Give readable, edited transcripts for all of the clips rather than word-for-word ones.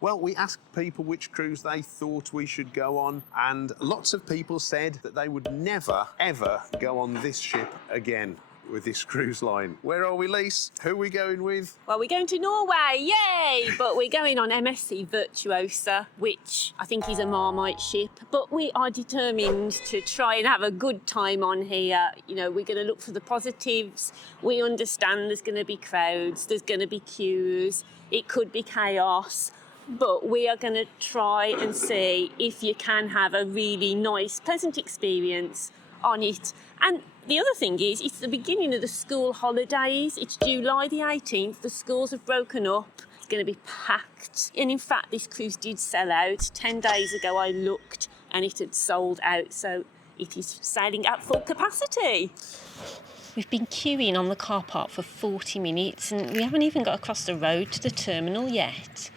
Well, we asked people which cruise they thought we should go on, and lots of people said that they would never, ever go on this ship again with this cruise line. Where are we, Lise? Who are we going with? Well, we're going to Norway, yay! But we're going on MSC Virtuosa, which I think is a Marmite ship. But we are determined to try and have a good time on here. You know, we're going to look for the positives. We understand there's going to be crowds, there's going to be queues, it could be chaos. But we are going to try and see if you can have a really nice, pleasant experience on it. And the other thing is, it's the beginning of the school holidays. It's July the 18th. The schools have broken up. It's going to be packed. And in fact, this cruise did sell out. 10 days ago, I looked and it had sold out. So it is sailing at full capacity. We've been queuing on the car park for 40 minutes and we haven't even got across the road to the terminal yet.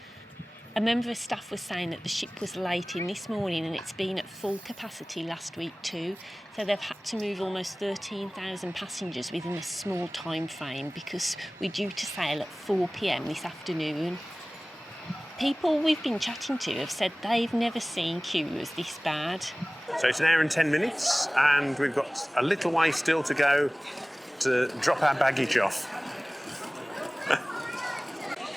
A member of staff was saying that the ship was late in this morning and it's been at full capacity last week too. So they've had to move almost 13,000 passengers within a small time frame because we're due to sail at 4 p.m. this afternoon. People we've been chatting to have said they've never seen queues this bad. So it's an hour and 10 minutes, and we've got a little way still to go to drop our baggage off.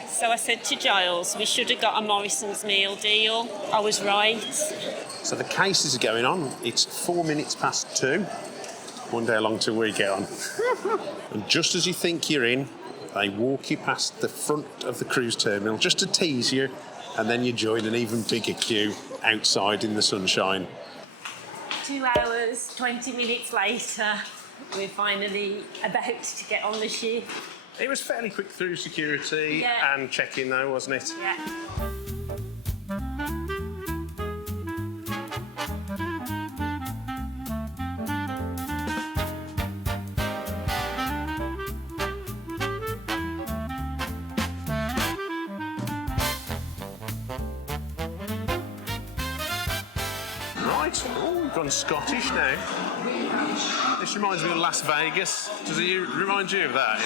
So I said to Giles, we should have got a Morrison's meal deal. I was right. So the cases are going on. It's 4 minutes past 2. Wonder how long till we get on. And just as you think you're in, they walk you past the front of the cruise terminal just to tease you, and then you join an even bigger queue outside in the sunshine. 2 hours, 20 minutes later, we're finally about to get on the ship. It was fairly quick through security and check-in though, wasn't it? Yeah. Right, oh, we've gone Scottish now. This reminds me of Las Vegas. Does it remind you of that?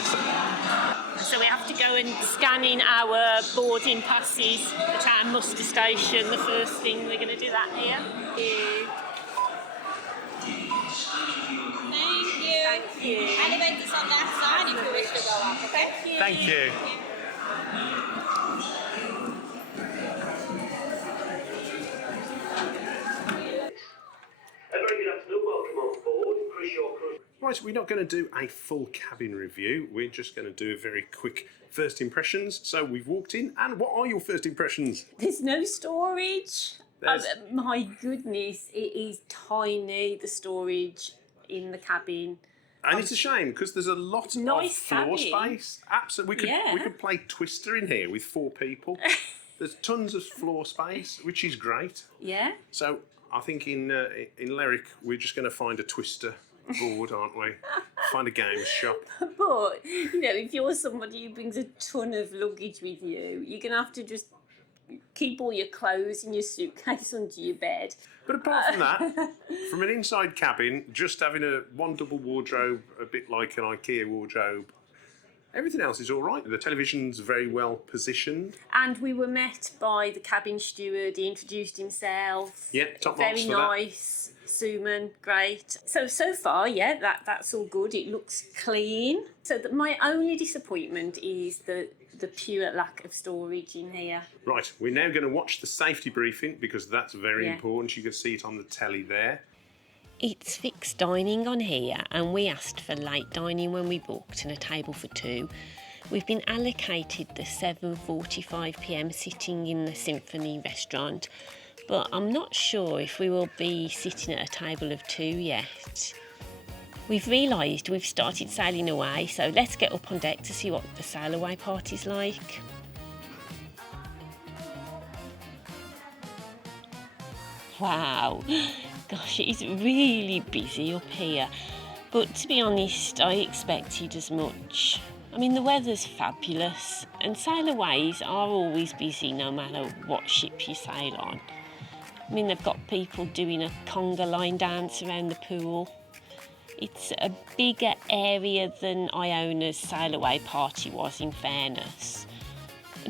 So we have to go and scan in our boarding passes at our muster station. The first thing, we're going to do that here. Thank you. Thank you. Elevator's on that side if you wish to go up, okay? Thank you. Right, we're not going to do a full cabin review. We're just going to do a very quick first impressions. So we've walked in, and what are your first impressions? There's no storage. My goodness, it is tiny, the storage in the cabin. And it's a shame because there's a lot of floor space. Absolutely, we could play Twister in here with 4 people. There's tons of floor space, which is great. Yeah. So I think in Lerwick we're just going to find a Twister board, aren't we? Find a games shop. But you know, if you're somebody who brings a ton of luggage with you, you're going to have to just keep all your clothes in your suitcase under your bed. But apart from that, from an inside cabin, just having one double wardrobe, a bit like an IKEA wardrobe, everything else is all right. The television's very well positioned. And we were met by the cabin steward. He introduced himself. Yeah, top marks for that. Very nice. Suman, great. So far, yeah, that's all good. It looks clean. So my only disappointment is the pure lack of storage in here. Right, we're now going to watch the safety briefing because that's very important. You can see it on the telly there. It's fixed dining on here and we asked for late dining when we booked and a table for 2. We've been allocated the 7:45 p.m. sitting in the Symphony restaurant, but I'm not sure if we will be sitting at a table of 2 yet. We've realised we've started sailing away, so let's get up on deck to see what the sail away party's like. Wow, gosh, it is really busy up here. But to be honest, I expected as much. I mean, the weather's fabulous and sailaways are always busy no matter what ship you sail on. I mean, they've got people doing a conga line dance around the pool. It's a bigger area than Iona's sail away party was, in fairness.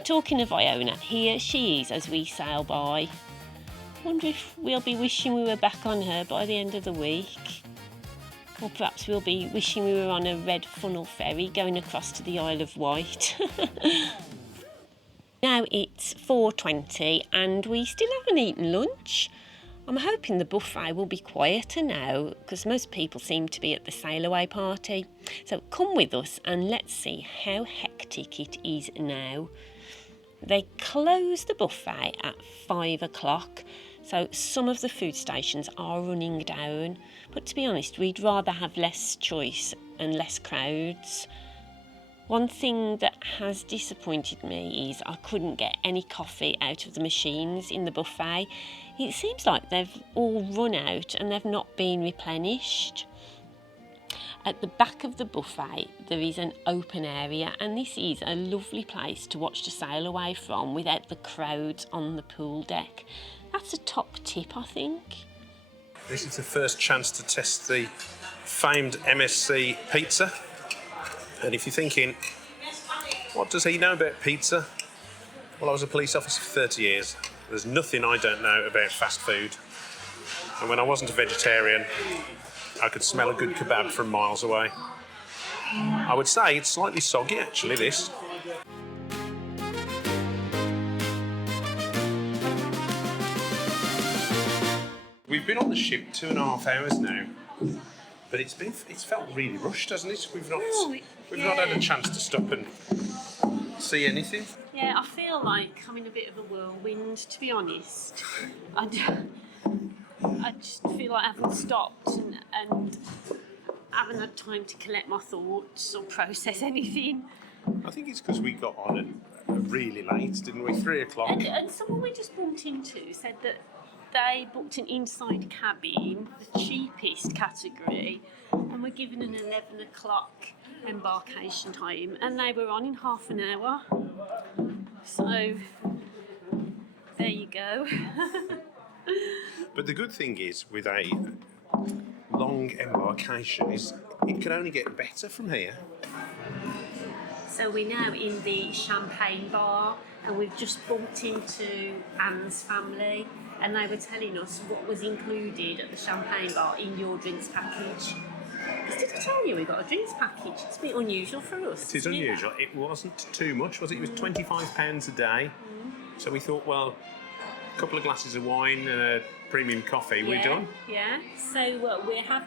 Talking of Iona, here she is as we sail by. Wonder if we'll be wishing we were back on her by the end of the week. Or perhaps we'll be wishing we were on a red funnel ferry going across to the Isle of Wight. Now it's 4:20 and we still haven't eaten lunch. I'm hoping the buffet will be quieter now because most people seem to be at the sail away party. So come with us and let's see how hectic it is now. They close the buffet at 5 o'clock, so some of the food stations are running down. But to be honest, we'd rather have less choice and less crowds. One thing that has disappointed me is I couldn't get any coffee out of the machines in the buffet. It seems like they've all run out and they've not been replenished. At the back of the buffet there is an open area and this is a lovely place to watch the sail away from without the crowds on the pool deck. That's a top tip, I think. This is the first chance to test the famed MSC pizza. And if you're thinking, what does he know about pizza? Well, I was a police officer for 30 years. There's nothing I don't know about fast food. And when I wasn't a vegetarian, I could smell a good kebab from miles away. I would say it's slightly soggy, actually, this. We've been on the ship 2.5 hours now. But it's felt really rushed, hasn't it? We've not had a chance to stop and see anything. Yeah, I feel like I'm in a bit of a whirlwind, to be honest. I just feel like I haven't stopped and haven't had time to collect my thoughts or process anything. I think it's because we got on really late, didn't we? 3 o'clock. And someone we just bumped into said that they booked an inside cabin, the cheapest category, and were given an 11 o'clock embarkation time, and they were on in half an hour. So, there you go. But the good thing is, with a long embarkation, is it can only get better from here. So we're now in the champagne bar, and we've just bumped into Anne's family, and they were telling us what was included at the champagne bar in your drinks package. Did I tell you we got a drinks package? It's a bit unusual for us. It is unusual. It wasn't too much, was it? It was £25 a day. So we thought, well, a couple of glasses of wine and a premium coffee, we're done. Yeah. So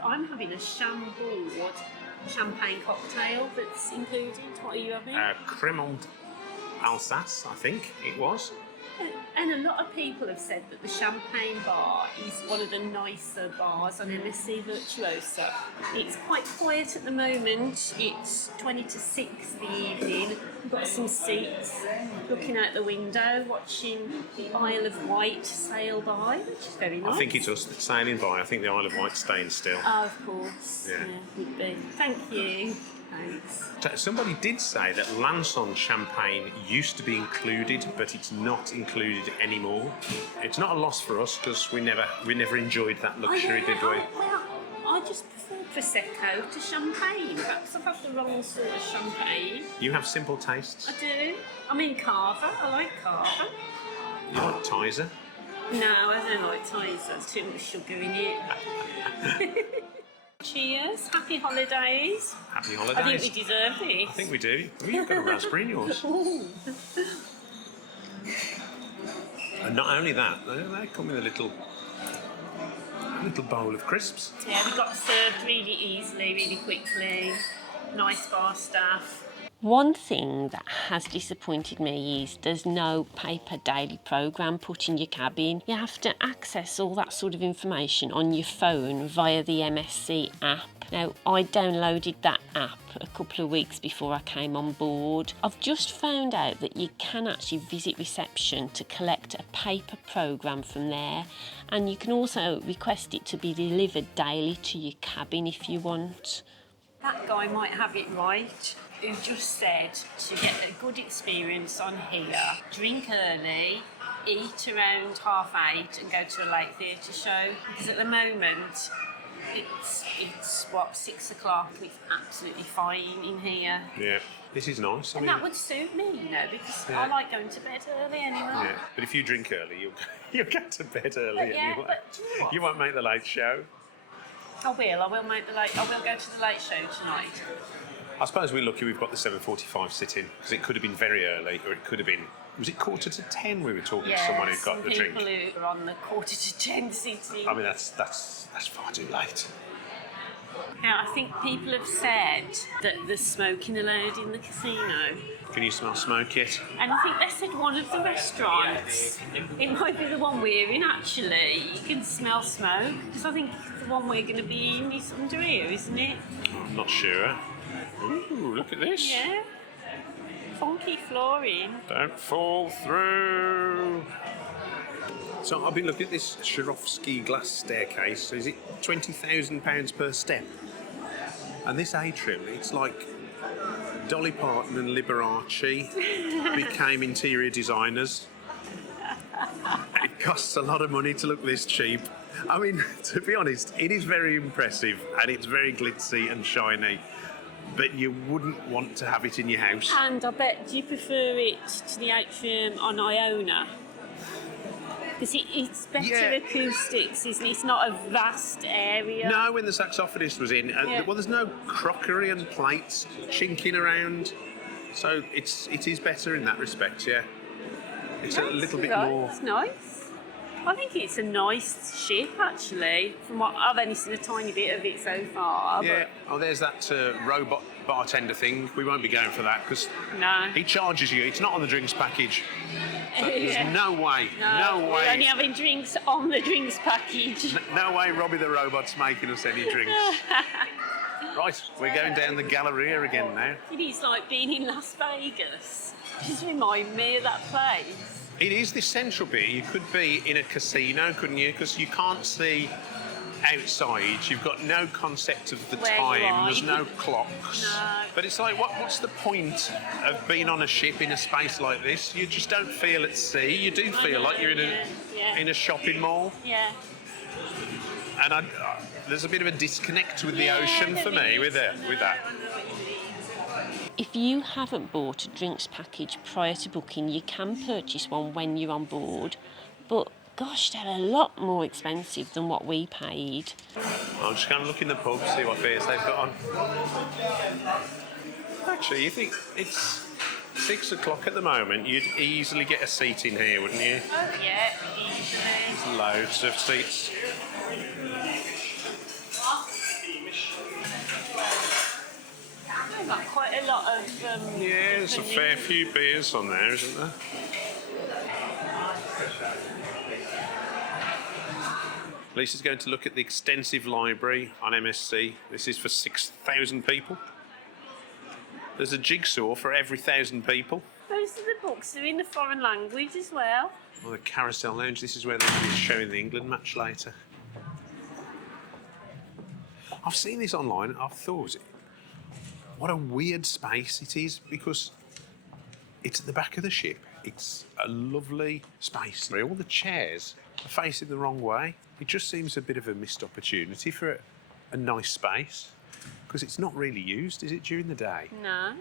I'm having a Chambord champagne cocktail that's included. What are you having? Cremant Alsace, I think it was. And a lot of people have said that the Champagne Bar is one of the nicer bars on MSC Virtuosa. It's quite quiet at the moment. It's 20 to 6 the evening. We've got some seats looking out the window, watching the Isle of Wight sail by, which is very nice. I think it's us that's sailing by. I think the Isle of Wight's staying still. Oh, of course. Yeah. Would be. Thank you. Thanks. Somebody did say that Lanson champagne used to be included, but it's not included anymore. It's not a loss for us because we never enjoyed that luxury, did we? I just prefer Prosecco to champagne. Perhaps I've had the wrong sort of champagne. You have simple tastes. I do. I mean Carver. I like Carver. You like Tizer? No, I don't like Tizer. There's too much sugar in it. Cheers. Happy holidays. Happy holidays. I think we deserve this. I think we do. Oh, you've got a raspberry in yours. And not only that, they come with a little bowl of crisps. Yeah, we got served really easily, really quickly. Nice bar staff. One thing that has disappointed me is there's no paper daily programme put in your cabin. You have to access all that sort of information on your phone via the MSC app. Now, I downloaded that app a couple of weeks before I came on board. I've just found out that you can actually visit reception to collect a paper programme from there, and you can also request it to be delivered daily to your cabin if you want. That guy might have it right, who just said to get a good experience on here, drink early, eat around 8:30 and go to a late theatre show. Because at the moment, it's 6 o'clock, it's absolutely fine in here. Yeah. This is nice. I And mean, that would suit me, you know, because Yeah. I like going to bed early anyway. yeah. But if you drink early, you'll get to bed early But yeah, anyway. but do you know what? You won't make the late show. I will go to the late show tonight. I suppose we're lucky we've got the 7:45 sit-in, because it could have been very early, or it could have been... Was it 9:45 we were talking to someone who got the drink? Some people who are on the 9:45 sitting. I mean, that's far too late. Now, I think people have said that there's smoking allowed in the casino. Can you smell smoke yet? And I think they said one of the restaurants, it might be the one we're in actually, you can smell smoke, because I think the one we're going to be in is under here, isn't it? I'm not sure. Ooh, look at this. Yeah. Funky flooring. Don't fall through. So I've been looking at this Swarovski glass staircase. So is it £20,000 per step? And this atrium, it's like Dolly Parton and Liberace became interior designers. It costs a lot of money to look this cheap. I mean, to be honest, it is very impressive and it's very glitzy and shiny, but you wouldn't want to have it in your house. And I bet, do you prefer it to the atrium on Iona? Because it's better Yeah. acoustics, isn't it? It's not a vast area. No, when the saxophonist was in, Yeah. well, there's no crockery and plates chinking around, so it is better in that respect. Yeah, it's a little bit Right, more. It's nice. I think it's a nice ship, actually. From what I've only seen a tiny bit of it so far. Yeah. Oh, there's that robot bartender thing. We won't be going for that because But no. he charges you. It's not on the drinks package. So there's Yeah. no way. No We're only way. having drinks on the drinks package. No way. Robbie the robot's making us any drinks. Right, we're going down the Galleria again now. It is like being in Las Vegas. Just remind me of that place. It is this central bit. You could be in a casino, couldn't you? Because you can't see outside. You've got no concept of the Where you time. are. There's no clocks. No. But it's like, what's the point of being on a ship in a space like this? You just don't feel at sea. You do feel like you're in Yeah. in a shopping mall. Yeah. And there's a bit of a disconnect with the ocean for me with that. If you haven't bought a drinks package prior to booking, you can purchase one when you're on board, but gosh, they're a lot more expensive than what we paid. I'm just going to look in the pub, see what beers they've got on. Actually, you think it's 6 o'clock at the moment, you'd easily get a seat in here, wouldn't you? Oh, yeah, easily. There's loads of seats. I've got quite a lot of. Yeah, there's a fair few beers on there, isn't there? Lisa's going to look at the extensive library on MSC. This is for 6,000 people. There's a jigsaw for every 1,000 people. Most of the books are in the foreign language as well. Well, the Carousel Lounge, this is where they're going to be showing the England match later. I've seen this online and I've thought, what a weird space it is, because it's at the back of the ship. It's a lovely space. All the chairs are facing the wrong way. It just seems a bit of a missed opportunity for a nice space, because it's not really used, is it, during the day? No.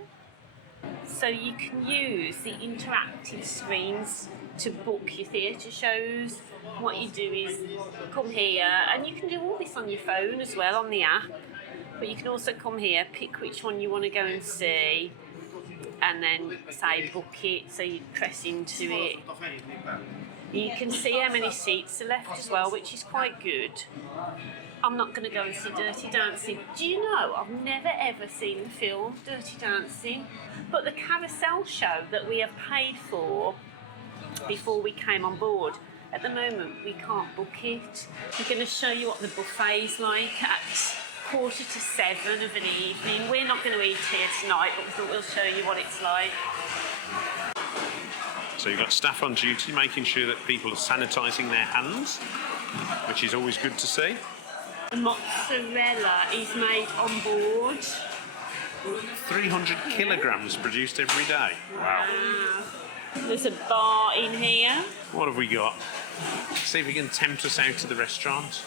So you can use the interactive screens to book your theatre shows. What you do is come here, and you can do all this on your phone as well, on the app. But you can also come here, pick which one you want to go and see, and then say book it, so you press into it. You can see how many seats are left as well, which is quite good. I'm not going to go and see Dirty Dancing. Do you know, I've never ever seen the film Dirty Dancing, but the carousel show that we have paid for before we came on board, at the moment we can't book it. I'm going to show you what the buffet's like at 6:45 of an evening. We're not going to eat here tonight, but we thought we'll show you what it's like. So you've got staff on duty making sure that people are sanitising their hands, which is always good to see. The mozzarella is made on board. 300 kilograms produced every day. Wow. There's a bar in here. What have we got? See if we can tempt us out to the restaurant.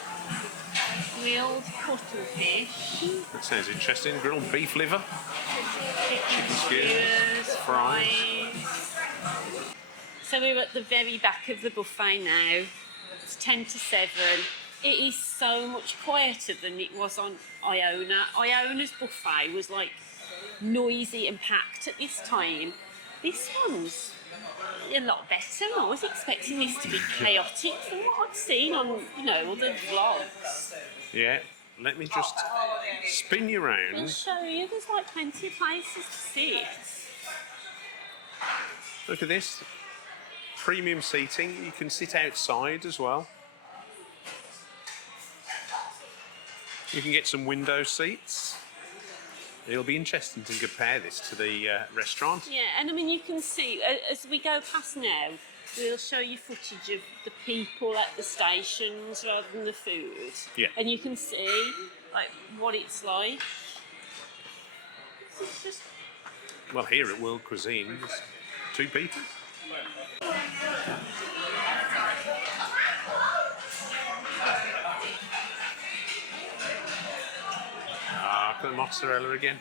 grilled cuttlefish, That sounds interesting. Grilled beef liver. chicken skewers, fries. So we're at the very back of the buffet now. It's 10 to 7. It is so much quieter than it was on Iona. Iona's buffet was like noisy and packed at this time. This one's a lot better. I was expecting this to be chaotic from what I'd seen on, other vlogs. Yeah. Let me just spin you I'll round. show you. There's like plenty of places to sit. Look at this. Premium seating. You can sit outside as well. You can get some window seats. It'll be interesting to compare this to the restaurant. Yeah, and I mean, you can see, as we go past now, we'll show you footage of the people at the stations rather than the food. Yeah. And you can see, like, what it's like. It's just... Well, here at World Cuisine, there's 2 people. Look at the mozzarella again.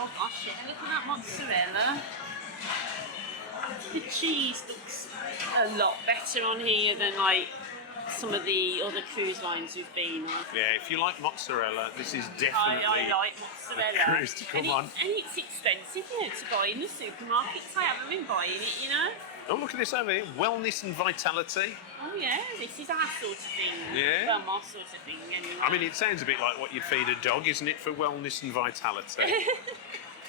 Oh gosh, yeah, look at that mozzarella. The cheese looks a lot better on here than like some of the other cruise lines we've been on. Yeah, if you like mozzarella, this is definitely I like mozzarella. a cruise to come on. And it's expensive, to buy in the supermarkets. I haven't been buying it, Oh, look at this over here. Wellness and vitality. Oh yeah, this is our sort of thing. Yeah. Well, my sort of thing anyway. I mean, it sounds a bit like what you'd feed a dog, isn't it, for wellness and vitality?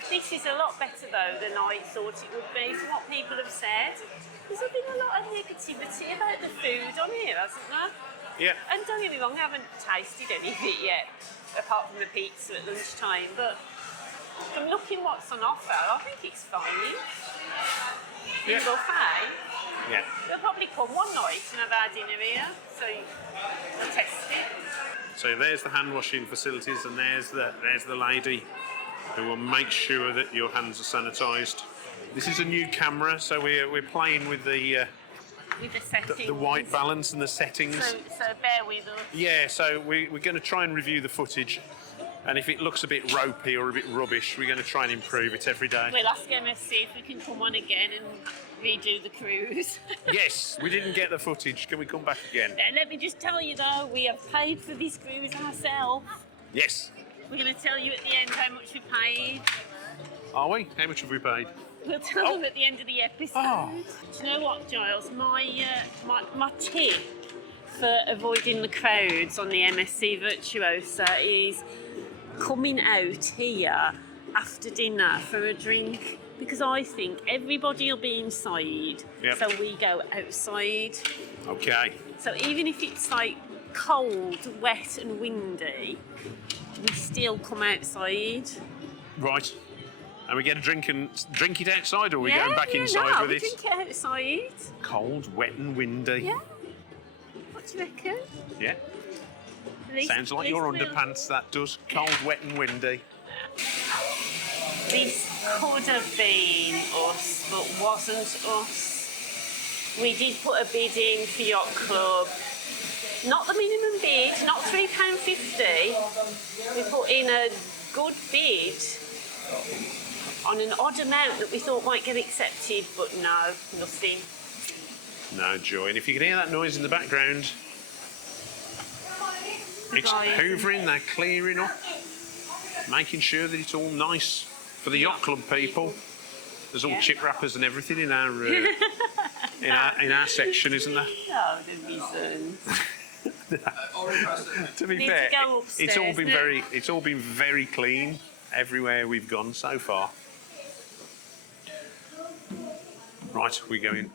This is a lot better though than I thought it would be from what people have said. There's been a lot of negativity about the food on here, hasn't there? Yeah. And don't get me wrong, I haven't tasted any of it yet, apart from the pizza at lunchtime, but from looking what's on offer, I think it's fine. Yeah. In buffet. Yeah. We'll probably come one night and have our dinner here, so we'll test it. So there's the hand washing facilities, and there's the lady who will make sure that your hands are sanitised. This is a new camera, so we're playing with the settings. the white balance and the settings. So bear with us. Yeah, so we're going to try and review the footage, and if it looks a bit ropey or a bit rubbish, we're going to try and improve it every day. We'll ask MSC if we can come on again and redo the cruise. Yes, we didn't get the footage. Can we come back again? Now, let me just tell you though, we have paid for this cruise ourselves. Yes. We're going to tell you at the end how much we paid. Are we? How much have we paid? We'll tell them at the end of the episode. Oh. Do you know what, Giles? My tip for avoiding the crowds on the MSC Virtuosa is coming out here after dinner for a drink, because I think everybody will be inside, Yep. so we go outside. Okay. So even if it's like cold, wet and windy, we still come outside. Right. And we get a drink and drink it outside, or are we going back inside with we it? drink it outside. Cold, wet and windy. Yeah. What do you reckon? Yeah. At least- Sounds like at your least we'll- underpants, that does. Cold, wet and windy. This could have been us, but wasn't us. We did put a bid in for Yacht Club. Not the minimum bid, not £3.50. We put in a good bid on an odd amount that we thought might get accepted, but no, nothing. No joy. And if you can hear that noise in the background, it's Right. hoovering, they're clearing up, making sure that it's all nice for the Yacht Club people. There's all chip wrappers and everything in our in our section, isn't there? No, there isn't. To be Need fair, to go it's all upstairs, been no? it's all been very clean everywhere we've gone so far. Right, we're going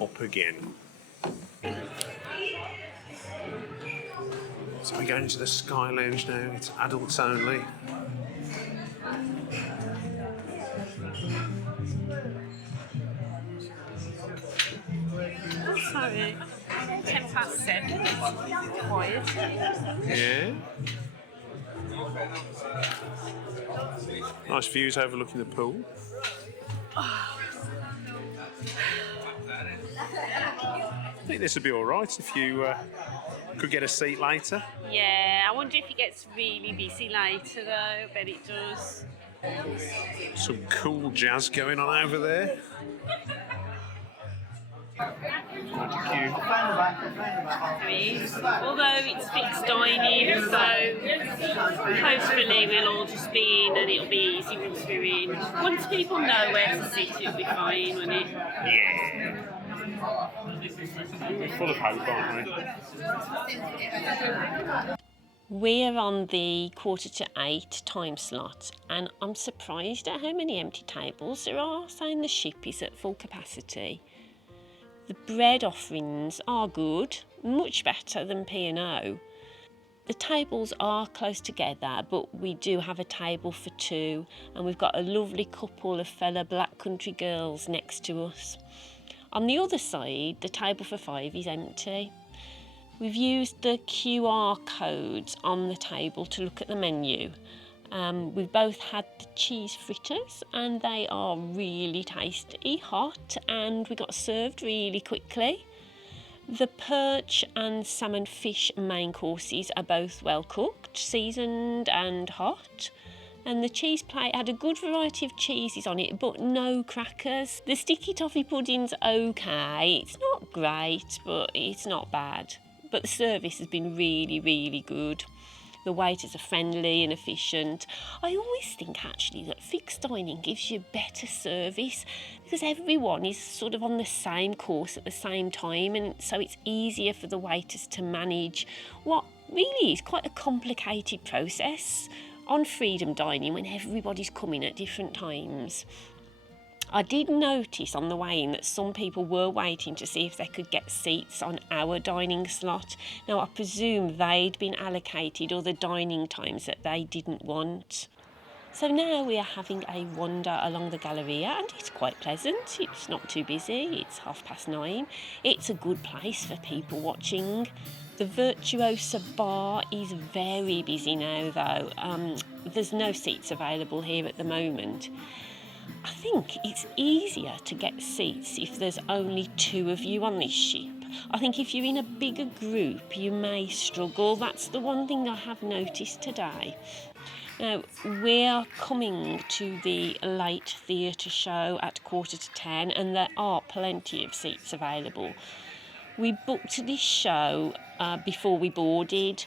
up again. So we're going to the Sky Lounge now. It's adults only. Oh, sorry. 7:10. It's quiet. Yeah. Nice views overlooking the pool. I think this would be all right if you could get a seat later. Yeah, I wonder if it gets really busy later though. I bet it does. Some cool jazz going on over there. Quite There is. Although it's fixed dining, so hopefully we'll all just be in and it'll be easy once we're in. Once people know where to sit, it'll be fine, won't it? Yeah. We're full of hope, aren't we? We're on the 7:45 time slot, and I'm surprised at how many empty tables there are, saying the ship is at full capacity. The bread offerings are good, much better than P&O. The tables are close together, but we do have a table for two, and we've got a lovely couple of fellow Black Country girls next to us. On the other side, the table for five is empty. We've used the QR codes on the table to look at the menu. We've both had the cheese fritters and they are really tasty, hot, and we got served really quickly. The perch and salmon fish main courses are both well cooked, seasoned and hot. And the cheese plate had a good variety of cheeses on it, but no crackers. The sticky toffee pudding's okay. It's not great, but it's not bad. But the service has been really, really good. The waiters are friendly and efficient. I always think actually that fixed dining gives you better service because everyone is sort of on the same course at the same time, and so it's easier for the waiters to manage what really is quite a complicated process on freedom dining when everybody's coming at different times. I did notice on the way in that some people were waiting to see if they could get seats on our dining slot. Now, I presume they'd been allocated other dining times that they didn't want. So now we are having a wander along the Galleria, and it's quite pleasant. It's not too busy. It's 9:30. It's a good place for people watching. The Virtuosa bar is very busy now, though. There's no seats available here at the moment. I think it's easier to get seats if there's only two of you on this ship. I think if you're in a bigger group, you may struggle. That's the one thing I have noticed today. Now, we're coming to the late theatre show at 9:45, and there are plenty of seats available. We booked this show before we boarded,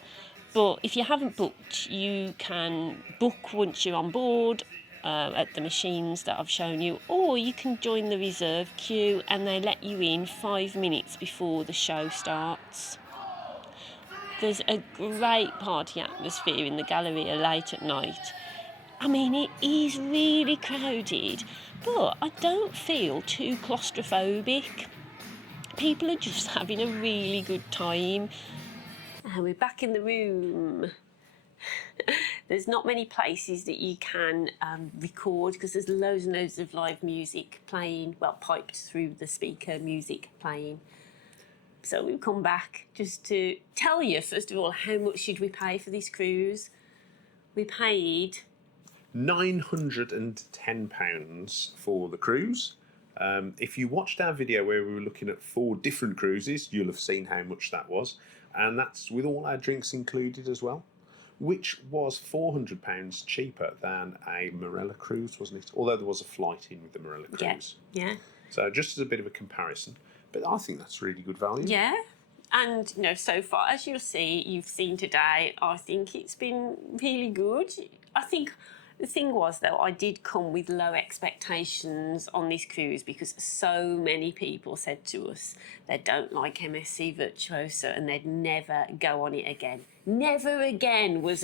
but if you haven't booked, you can book once you're on board at the machines that I've shown you, or you can join the reserve queue and they let you in 5 minutes before the show starts. There's a great party atmosphere in the Galleria late at night. I mean, it is really crowded, but I don't feel too claustrophobic. People are just having a really good time. And we're back in the room. There's not many places that you can record because there's loads and loads of live music playing, well, piped through the speaker music playing. So we've come back just to tell you, first of all, how much did we pay for this cruise? We paid £910 for the cruise. If you watched our video where we were looking at 4 different cruises, you'll have seen how much that was. And that's with all our drinks included as well, which was £400 cheaper than a Marella cruise, wasn't it? Although there was a flight in with the Marella cruise. Yeah. So just as a bit of a comparison. But I think that's really good value. Yeah. And, you know, so far, as you'll see, you've seen today, I think it's been really good. I think the thing was, though, I did come with low expectations on this cruise because so many people said to us they don't like MSC Virtuosa and they'd never go on it again. Never again was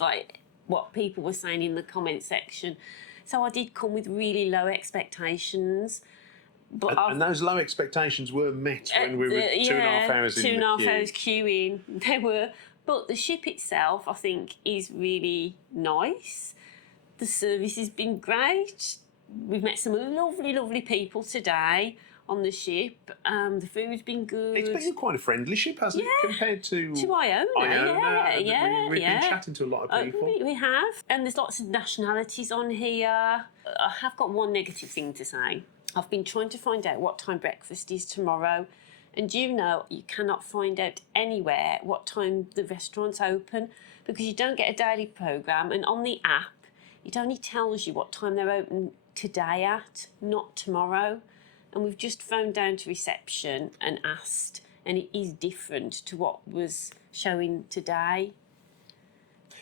like what people were saying in the comment section. So I did come with really low expectations. But and those low expectations were met when we were 2.5 hours in the queue. 2.5 hours queuing. They were. But the ship itself, I think, is really nice. The service has been great. We've met some lovely, lovely people today on the ship. The food's been good. It's been quite a friendly ship, hasn't it, compared to Iona? Yeah. We've been chatting to a lot of people. We have. And there's lots of nationalities on here. I have got one negative thing to say. I've been trying to find out what time breakfast is tomorrow And you know you cannot find out anywhere what time the restaurant's open because you don't get a daily programme, and on the app it only tells you what time they're open today at, not tomorrow. And we've just phoned down to reception and asked, and it is different to what was showing today.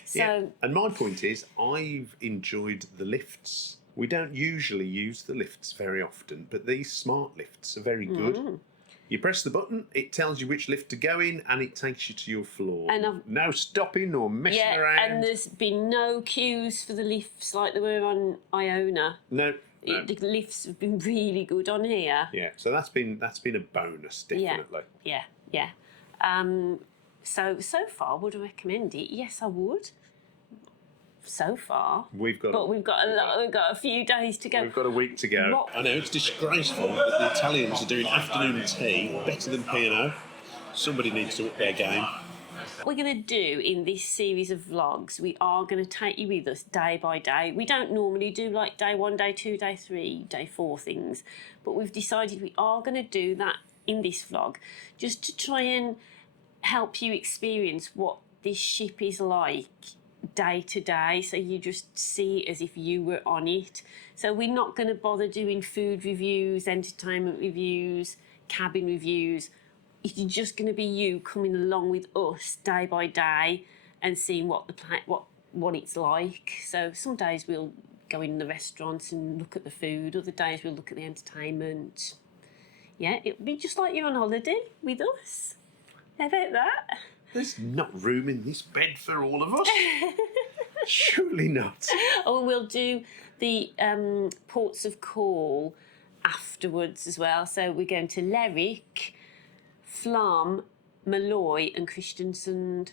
So, and my point is, I've enjoyed the lifts. We don't usually use the lifts very often, but these smart lifts are very good. You press the button, it tells you which lift to go in, and it takes you to your floor. And no stopping or messing around. And there's been no queues for the lifts like there were on Iona. No. The lifts have been really good on here. Yeah, so that's been a bonus, definitely. Yeah. So far, would I recommend it? Yes, I would. So far. We've got a few days to go. We've got a week to go. I know, it's disgraceful that the Italians are doing afternoon tea better than P&O. Somebody needs to up their game. What we're going to do in this series of vlogs, we are going to take you with us day by day. We don't normally do like day 1, day 2, day 3, day 4 things, but we've decided we are going to do that in this vlog just to try and help you experience what this ship is like day to day, so you just see it as if you were on it. So we're not going to bother doing food reviews, entertainment reviews, cabin reviews. It's just going to be you coming along with us day by day and seeing what it's like. So some days we'll go in the restaurants and look at the food, other days we'll look at the entertainment. Yeah, it'll be just like you're on holiday with us. How about that? There's not room in this bed for all of us. Surely not. Oh, we'll do the ports of call afterwards as well. So we're going to Lerwick, Flam, Malloy and Christiansand.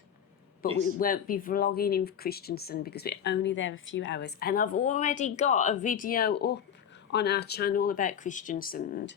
But we won't be vlogging in Christiansand because we're only there a few hours. And I've already got a video up on our channel about Christiansand.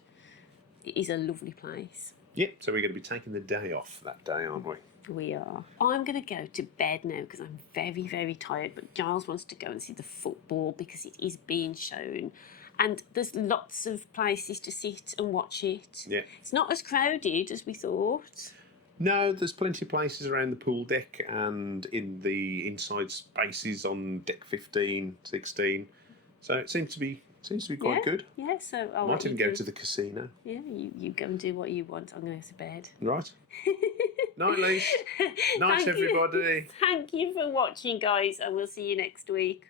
It is a lovely place. Yep, so we're going to be taking the day off that day, aren't we? We are. I'm going to go to bed now because I'm very, very tired, but Giles wants to go and see the football because it is being shown. And there's lots of places to sit and watch it. Yeah. It's not as crowded as we thought. No, there's plenty of places around the pool deck and in the inside spaces on deck 15, 16. So it seems to be quite good. Yeah, so I might even go to the casino. Yeah, you go and do what you want. I'm going to go to bed. Right. Night, Lise. Night, everybody. Thank you for watching, guys, and we'll see you next week.